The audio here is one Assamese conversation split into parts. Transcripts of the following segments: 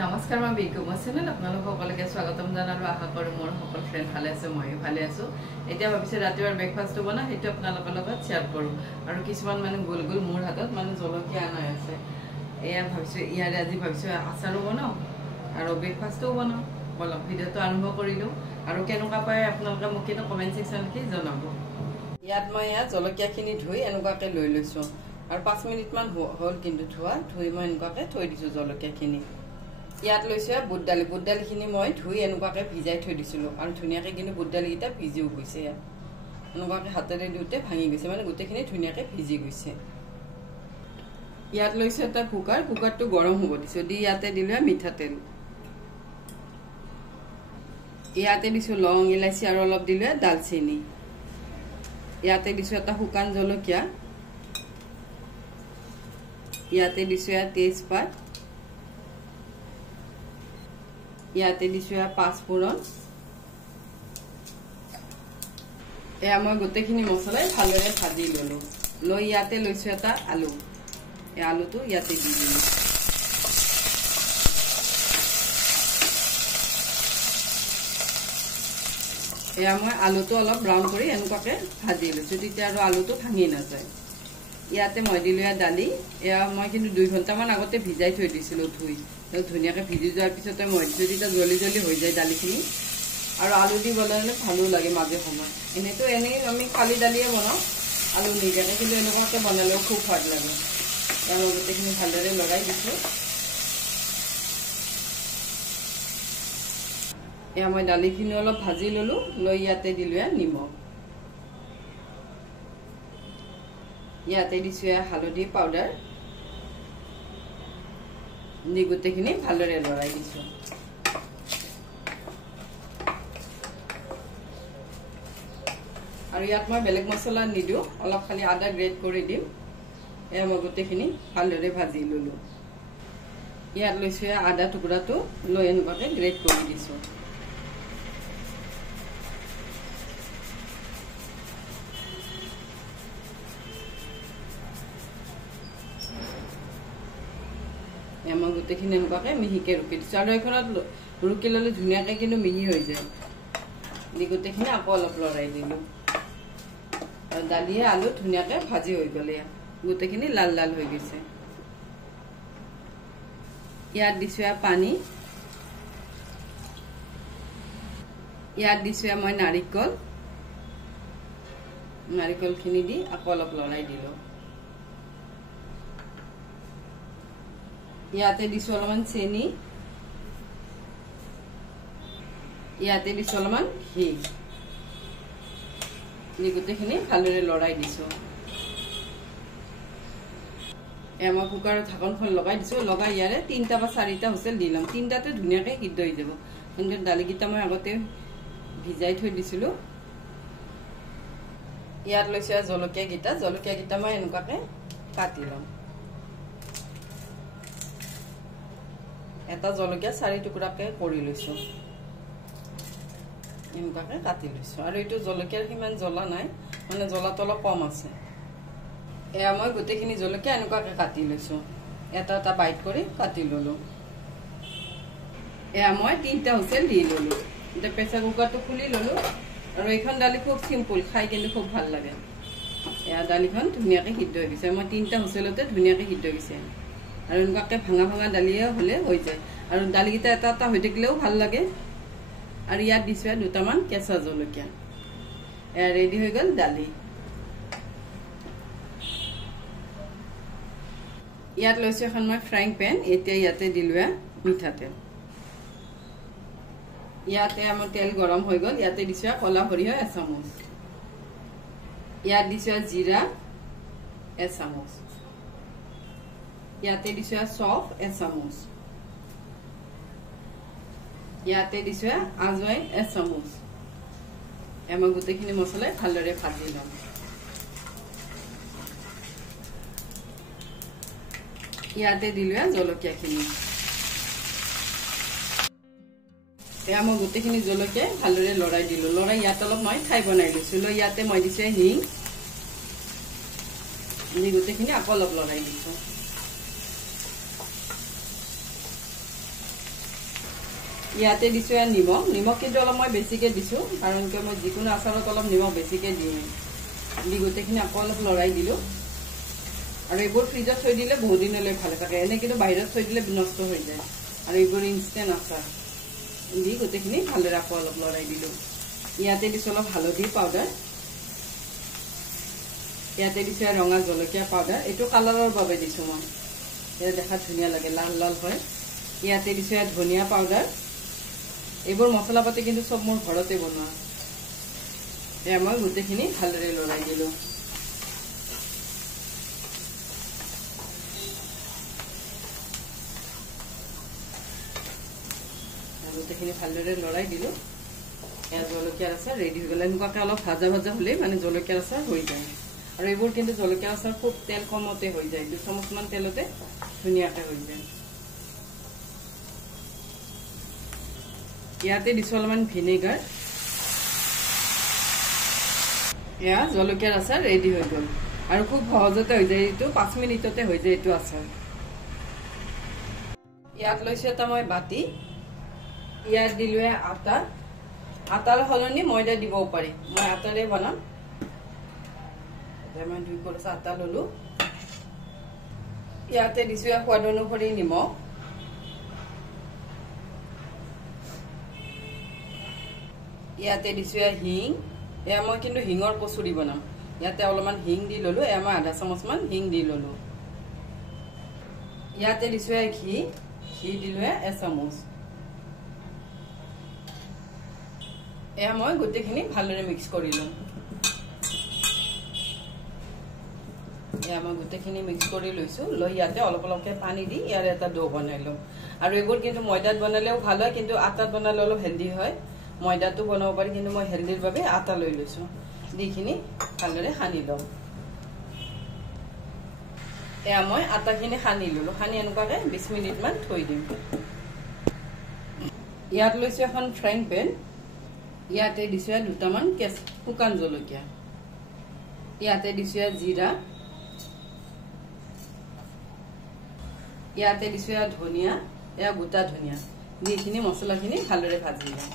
নমস্কাৰ মই বিকু চেনেল আপোনালোক সকলোকে স্বাগতম জনালো আশা কৰো মোৰ সকলো ফ্ৰেন্ড ভালে আছে মইও ভালে আছো এতিয়া ভাবিছে ৰাতিৰ ব্ৰেকফাষ্টটো বনা হেতু আপোনালোকৰ লগত শেয়াৰ কৰো আৰু কিছুমান মানে গোল গোল মোৰ হাতত মানে জলকীয়া আনাই আছে এয়া ভাবিছে ইয়াৰে আজি ভাবিছে আচাৰো বনাও আৰু ব্ৰেকফাষ্টটো বনাও বলক ভিডিওটো আৰম্ভ কৰিলো আৰু কেনেকুৱা পায় আপোনালোকে মোক কিন্তু কমেন্ট সেকশনত কি জনাব ইয়াত মই জলকীয়াখিনি ধুই এনেকুৱাকে লৈ লৈছো আৰু 5 মিনিট মান হ'ল কিন্তু ধুই মই এনেকুৱাকে থৈ দিছো জলকীয়াখিনি ইয়াত লৈছে বুট দালিখিনি মই ধুই এনেকুৱাকে ভিজাই থৈ দিছিলো আৰু ধুনিয়াকে কিন্তু বুট দালিটা ভিজিও গৈছে এনেকুৱাকে হাতেৰে দিওতে ভাঙি গৈছে মানে গোটেখিনি ধুনিয়াকে ভিজি গৈছে ইয়াত লৈছে এটা কুকাৰটো গৰম হ'ব দিছো দি ইয়াতে দিলে মিঠা তেল ইয়াতে দিছো লং ইলাচি আৰু অলপ দিলে দালচিনি ইয়াতে দিছো এটা শুকান জলকীয়া ইয়াতে দিছো তেজপাত ইয়াতে দিছো পাঁচফোৰণ এয়া মই গোটেইখিনি মছলাই ভালদৰে ভাজি ললো লৈ ইয়াতে লৈছো এটা আলু এই আলুটো ইয়াতে দি দিলো এয়া মই আলুটো অলপ ব্ৰাউন কৰি এনেকুৱাকে ভাজি লৈছো তেতিয়া আৰু আলুটো ভাঙি নাযায় ইয়াতে মই দিলো দালি এয়া মই কিন্তু 2 ঘণ্টা মান আগতে ভিজাই থৈ দিছিলো ধুই ধুনিয়াকে ভিজি যোৱাৰ পিছতে মই দিছো তেতিয়া জলদি হৈ যায় দালিখিনি আৰু আলু দি বনালে ভালো লাগে মাজে সময় এনেতো আমি খালি দালিয়ে বনাও আলু নিদিয়াকে কিন্তু এনেকুৱাকে বনালেও খুব সোৱাদ লাগে আৰু গোটেইখিনি ভালদৰে লৰাই দিছো এয়া মই দালিখিনি অলপ ভাজি ললো লৈ ইয়াতে দিলো নিমখ ইয়াতে দিছো হালধি পাউডাৰ নি গোটেইখিনি ভালদৰে লৰাই দিছো আৰু ইয়াত মই বেলেগ মছলা নিদিও অলপ খালি আদা গ্ৰেট কৰি দিম এয়া মই গোটেইখিনি ভালদৰে ভাজি ললো ইয়াত লৈছো আদা টুকুৰাটো লৈ এনেকুৱাকে গ্ৰেট কৰি দিছো মই গোটেইখিনি এনেকুৱাকে মিহিকে ৰুকি দিছো আৰু এইখনত ৰুকি ললে ধুনীয়াকে কিন্তু মিহি হৈ যায় দি গোটেইখিনি আকৌ অলপ লৰাই দিলো আৰু দালিয়ে আলু ধুনীয়াকে ভাজি হৈ গলে গোটেইখিনি লাল লাল হৈ গৈছে ইয়াত দিছো পানী ইয়াত দিছো মই নাৰিকলখিনি দি আকৌ অলপ লৰাই দিলো ইয়াতে দিছো অলপমান চেনি ইয়াতে দিছো অলপমান ঘি গোটেইখিনি ভালদৰে লৰাই দিছো মই কুকাৰৰ ঢাকনখন লগাই দিছো লগাই ইয়াৰে 3টা বা 4টা হুইচেল দিলাম 3টাতে ধুনীয়াকে সিদ্ধ হৈ যাব কিন্তু দালিকেইটা মই আগতে ভিজাই থৈ দিছিলো ইয়াত লৈছো জলকীয়াকেইটা মই এনেকুৱাকে কাটি লম এটা জলকীয়া 4 টুকুৰাকে কৰি লৈছো এনেকুৱাকে কাটি লৈছো আৰু এইটো জলকীয়াৰ কিমান জ্বলা নাই মানে জ্বলাটো অলপ কম আছে এয়া মই গোটেইখিনি জলকীয়া এনেকুৱাকে কাটি লৈছো এটা বাইট কৰি কাটি ললো এয়া মই 3টা হুইচেল দি ললো এতিয়া প্ৰেছাৰ কুকাৰটো খুলি ললো আৰু এইখন দালি খুব সিম্পল খাই কিন্তু খুব ভাল লাগে এয়া দালিখন ধুনীয়াকে সিদ্ধ হৈ গৈছে মই 3টা হুইচেলতে ধুনীয়াকে সিদ্ধ হৈ গৈছে আৰু এনেকুৱাকে ভাঙা দালিয়ে হলে হৈ যায় আৰু দালিকেইটা এটা হৈ থাকিলেও ভাল লাগে আৰু ইয়াত দিছো 2টামান কেঁচা জলকীয়া এয়া ৰেডি হৈ গল দালি ইয়াত লৈছো এখন মই ফ্ৰাইং পেন এতিয়া ইয়াতে দিলো মিঠাতেল ইয়াতে আমাৰ তেল গৰম হৈ গল ইয়াতে দিছো কলা সৰিয়হ 1 চামুচ ইয়াত দিছো জিৰা 1 চামুচ ইয়াতে দিছো চফ 1 চামুচ ইয়াতে দিছো আজৱাইন 1 চামুচ এমা গোটেইখিনি মছলা ভালদৰে ভাজি লম ইয়াতে দিলো জলকীয়াখিনি এয়া মই গোটেইখিনি জলকীয়া ভালদৰে লৰাই দিলো লৰাই ইয়াতে অলপ মই ঠাই বনাই লৈছো লৈ ইয়াতে মই দিছো হিং গোটেইখিনি আকৌ অলপ লৰাই দিছো ইয়াতে দিছো নিমখ নিমখ কিন্তু অলপ মই বেছিকে দিছো কাৰণ কি মই যিকোনো আচাৰত অলপ নিমখ বেছিকে দিওঁ দি গোটেইখিনি আকৌ অলপ লৰাই দিলো আৰু এইবোৰ ফ্ৰিজত থৈ দিলে বহুত দিনলৈ ভালে থাকে এনে কিন্তু বাহিৰত থৈ দিলে নষ্ট হৈ যায় আৰু এইবোৰ ইনষ্টেণ্ট আচাৰ দি গোটেইখিনি ভালদৰে আকৌ অলপ লৰাই দিলো ইয়াতে দিছো অলপ হালধি পাউডাৰ ইয়াতে দিছো ৰঙা জলকীয়া পাউডাৰ এইটো কালাৰৰ বাবে দিছো মই এটা দেখাত ধুনীয়া লাগে লাল লাল হয় ইয়াতে দিছো ধনিয়া পাউডাৰ এইবোৰ মছলা পাতি কিন্তু সব মোৰ ঘৰতে বনোৱা এয়া মই গোটেইখিনি ভালদৰে লৰাই দিলো গোটেইখিনি ভালদৰে লৰাই দিলো এয়া জলকীয়াৰ আচাৰ ৰেডি হৈ গ'ল এনেকুৱাকে অলপ ভাজা ভাজা হ'লে মানে জলকীয়াৰ আচাৰ হৈ যায় আৰু এইবোৰ কিন্তু জলকীয়াৰ আচাৰ খুব তেল কমতে হৈ যায় 2 চামুচমান তেলতে ধুনীয়াকৈ হৈ যায় ইয়াতে দিছো অলপমান ভিনেগাৰ এয়া জলকীয়াৰ আচাৰ ৰেডি হৈ গ'ল আৰু খুব সহজতে হৈ যায় এইটো 5 মিনিটতে হৈ যায় এইটো আচাৰ ইয়াত লৈছো এটা মই বাটি ইয়াত দিলো আটা আটাৰ হলনি ময়দা দিব পাৰি মই আটাৰে বনাম মই 2 কৰছ আটা ললো ইয়াতে দিছো সোৱাদ অনুসৰি নিমখ ইয়াতে দিছো হিং এয়া মই কিন্তু হিঙৰ কচুৰি বনাম ইয়াতে অলপমান হিং দি ললো এয়া মই আধা চামুচমান হিং দি ললো ইয়াতে দিছো ঘি ঘি দিলো 1 চামুচ এয়া মই গোটেইখিনি ভালদৰে মিক্স কৰি লম এয়া মই গোটেইখিনি মিক্স কৰি লৈছো লৈ ইয়াতে অলপ অলপকৈ পানী দি ইয়াৰ এটা ডো বনাই লম আৰু এইবোৰ কিন্তু ময়দাত বনালেও ভাল হয় কিন্তু আটাত বনালে অলপ হেল্ডি হয় ময়দাটো বনাব পাৰি কিন্তু মই হেল্ডিৰ বাবে আটা লৈ লৈছো দিখিনি ভালদৰে সানি লম এয়া মই আটাখিনি সানি ললো সানি এনেকুৱাকৈ 20 মিনিটমান থৈ দিম ইয়াত লৈছো এখন ফ্ৰাইং পেন ইয়াতে দিছো দুটামান শুকান জলকীয়া ইয়াতে দিছো জিৰা ইয়াতে দিছো ধনিয়া এয়া গোটা ধনিয়া দিখিনি মছলাখিনি ভালদৰে ভাজি লম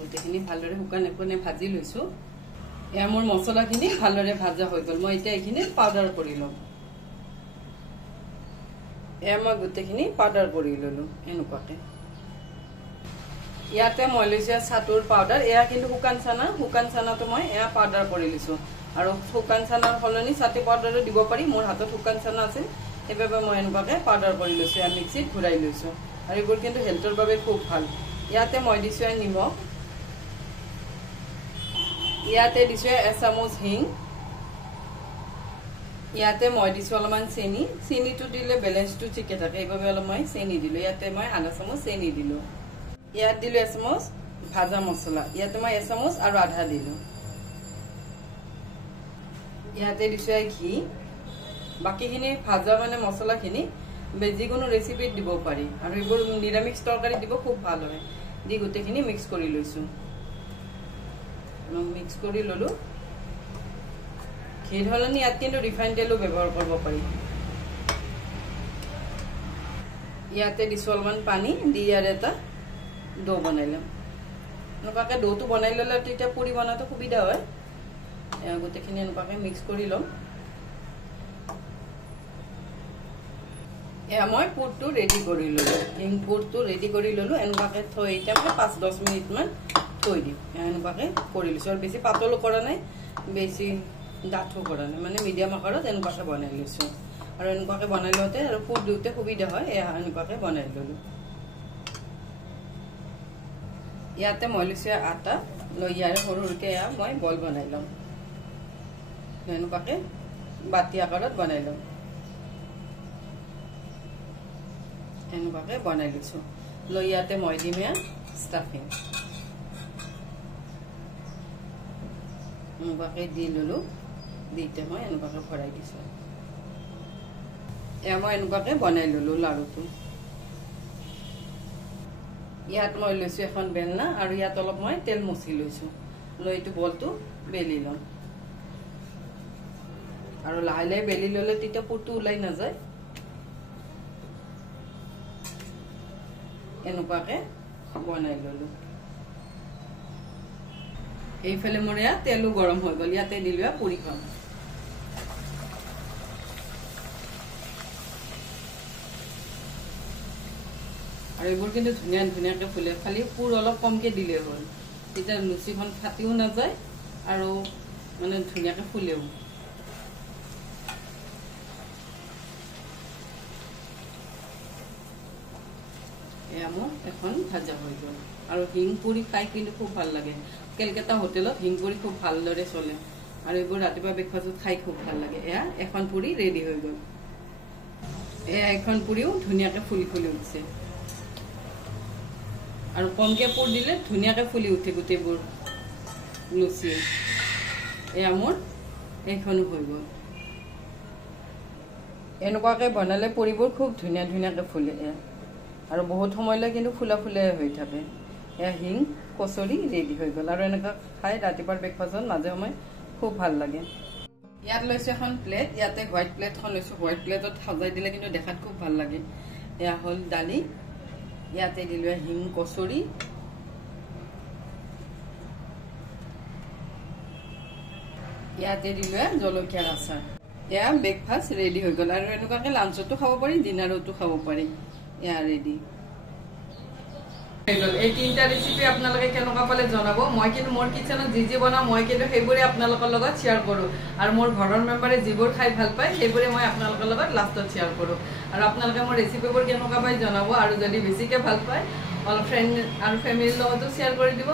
গোটেইখিনি ভালদৰে শুকান একনে ভাজি লৈছো এয়া মোৰ মছলাখিনি ভালদৰে ভাজা হৈ গ'ল মই এতিয়া এইখিনি পাউডাৰ কৰি লম এয়া মই গোটেইখিনি পাউডাৰ কৰি ললো এনেকুৱাকে ইয়াতে মই লৈছো চাটোৰ পাউডাৰ এয়া কিন্তু শুকান চানাটো মই এয়া পাউডাৰ কৰি লৈছো আৰু শুকান চানাৰ হলনি চাটি পাউডাৰো দিব পাৰি মোৰ হাতত শুকান চানা আছে সেইবাবে মই এনেকুৱাকে পাউডাৰ কৰি লৈছো এয়া মিক্সিত ঘূৰাই লৈছো আৰু এইবোৰ কিন্তু হেল্থৰ বাবে খুব ভাল ইয়াতে মই দিছো নিমখ ইয়াতে দিছো 1 চামুচ হিং ইয়াতে মই দিছো অলপমান চেনিটো দিলে বেলেন্সটো ঠিকে থাকে এইভাবে অলপ মই চেনি দিলো ইয়াতে মই আধা চামুচ চেনি দিলো ইয়াত দিলো 1 চামুচ ভাজা মছলা ইয়াতে মই 1 চামুচ আৰু আধা দিলো ইয়াতে দিছো ঘি বাকিখিনি ভাজা মানে মছলাখিনি যিকোনো ৰেচিপিত দিব পাৰি আৰু এইবোৰ নিৰামিষ তৰকাৰী দিব খুব ভাল হয় দি গোটেইখিনি মিক্স কৰি লৈছো মিক্স কৰি ললো ঘিৰ হলনি ইয়াত কিন্তু ৰিফাইন তেলো ব্যৱহাৰ কৰিব পাৰি ইয়াতে দিছো অলপমান পানী দি ইয়াৰ এটা ডো বনাই লম এনেকুৱাকৈ ডোটো বনাই ললে তেতিয়া পুৰি বনাটো সুবিধা হয় গোটেইখিনি এনেকুৱাকৈ মিক্স কৰি লম এয়া মই পুৰটো ৰেডি কৰি ললো পুৰটো ৰেডি কৰি ললো এনেকুৱাকৈ থৈ এতিয়া মই 5-10 মিনিটমান থৈ দিম এনেকুৱাকৈ কৰি লৈছো আৰু বেছি পাতলো কৰা নাই বেছি ডাঠো কৰা নাই মানে মিডিয়াম আকাৰত এনেকুৱাকৈ বনাই লৈছো আৰু এনেকুৱাকৈ বনাই লওঁতে আৰু পুৰ দিওঁতে সুবিধা হয় এয়া এনেকুৱাকৈ বনাই ললো ইয়াতে মই লৈছো আটা লৈ ইয়াৰ সৰু সৰুকৈ এয়া মই বল বনাই লম এনেকুৱাকৈ বাতি আকাৰত বনাই লম এনেকুৱাকৈ বনাই লৈছো লৈ ইয়াতে মই দিম এয়া ষ্টাফিং এনেকুৱাকৈ দি ললো দিতে মই এনেকুৱাকৈ ভৰাই দিছো এয়া মই এনেকুৱাকৈ বনাই ললো লাড়ুটো ইয়াত মই লৈছো এখন বেলনা আৰু ইয়াত অলপ মই তেল মচি লৈছো লৈ এইটো বলটো বেলি লম আৰু লাহে লাহে বেলি ললে তেতিয়া পুৰটো ওলাই নাযায় এনেকুৱাকৈ বনাই ল'লোঁ এইফালে মোৰ ইয়াত তেলো গৰম হৈ গ'ল ইয়াতে দিলোঁ পুৰিখন আৰু এইবোৰ কিন্তু ধুনীয়া ধুনীয়াকৈ ফুলে খালি পুৰ অলপ কমকৈ দিলে হ'ল তেতিয়া লুচিখন ফাটিও নাযায় আৰু মানে ধুনীয়াকৈ ফুলেও এয়া মোৰ এখন ভাজা হৈ গ'ল আৰু হিং পুৰি খাই কিন্তু খুব ভাল লাগে কেলকাতা হোটেলত হিং পুৰি খুব ভালদৰে চলে আৰু এইবোৰ ৰাতিপুৱা ব্ৰেকফাষ্টত খাই খুব ভাল লাগে এয়া এখন পুৰি ৰেডি হৈ গ'ল এয়া এখন পুৰিও ধুনীয়াকৈ ফুলি ফুলি উঠিছে আৰু কমকৈ পুৰ দিলে ধুনীয়াকৈ ফুলি উঠে গোটেইবোৰ লুচি এয়া মোৰ এইখনো হৈ গ'ল এনেকুৱাকৈ বনালে পুৰিবোৰ খুব ধুনীয়া ধুনীয়াকৈ ফুলে এয়া আৰু বহুত সময়লৈ কিন্তু ফুলা ফুলে হৈ থাকে এয়া হিং কচুৰি ৰেডি হৈ গ'ল আৰু এনেকুৱা খাই ৰাতিপুৱাৰ ব্ৰেকফাষ্টত মাজে সময়ে খুব ভাল লাগে ইয়াত লৈছোঁ এখন প্লেট ইয়াতে হোৱাইট প্লেটখন লৈছোঁ হোৱাইট প্লেটত সজাই দিলে কিন্তু দেখাত খুব ভাল লাগে এয়া হ'ল দালি ইয়াতে দিলোঁ হিং কচুৰি ইয়াতে দিলোঁ জলকীয়াৰ আচাৰ এয়া ব্ৰেকফাষ্ট ৰেডি হৈ গ'ল আৰু এনেকুৱাকৈ লাঞ্চতো খাব পাৰি ডিনাৰতো খাব পাৰি এয়া ৰেডি এই তিনিটা ৰেচিপি আপোনালোকে কেনেকুৱা পালে জনাব মই কিন্তু মোৰ কিচেনত যি বনাওঁ মই কিন্তু সেইবোৰে আপোনালোকৰ লগত শ্বেয়াৰ কৰোঁ আৰু মোৰ ঘৰৰ মেম্বাৰে যিবোৰ খাই ভাল পায় সেইবোৰে মই আপোনালোকৰ লগত লাষ্টত শ্বেয়াৰ কৰোঁ আৰু আপোনালোকে মোৰ ৰেচিপিবোৰ কেনেকুৱা পায় জনাব আৰু যদি বেছিকৈ ভাল পায় অলপ ফ্ৰেণ্ড আৰু ফেমিলিৰ লগতো শ্বেয়াৰ কৰি দিব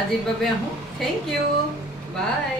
আজিৰ বাবে আহোঁ থেংক ইউ বাই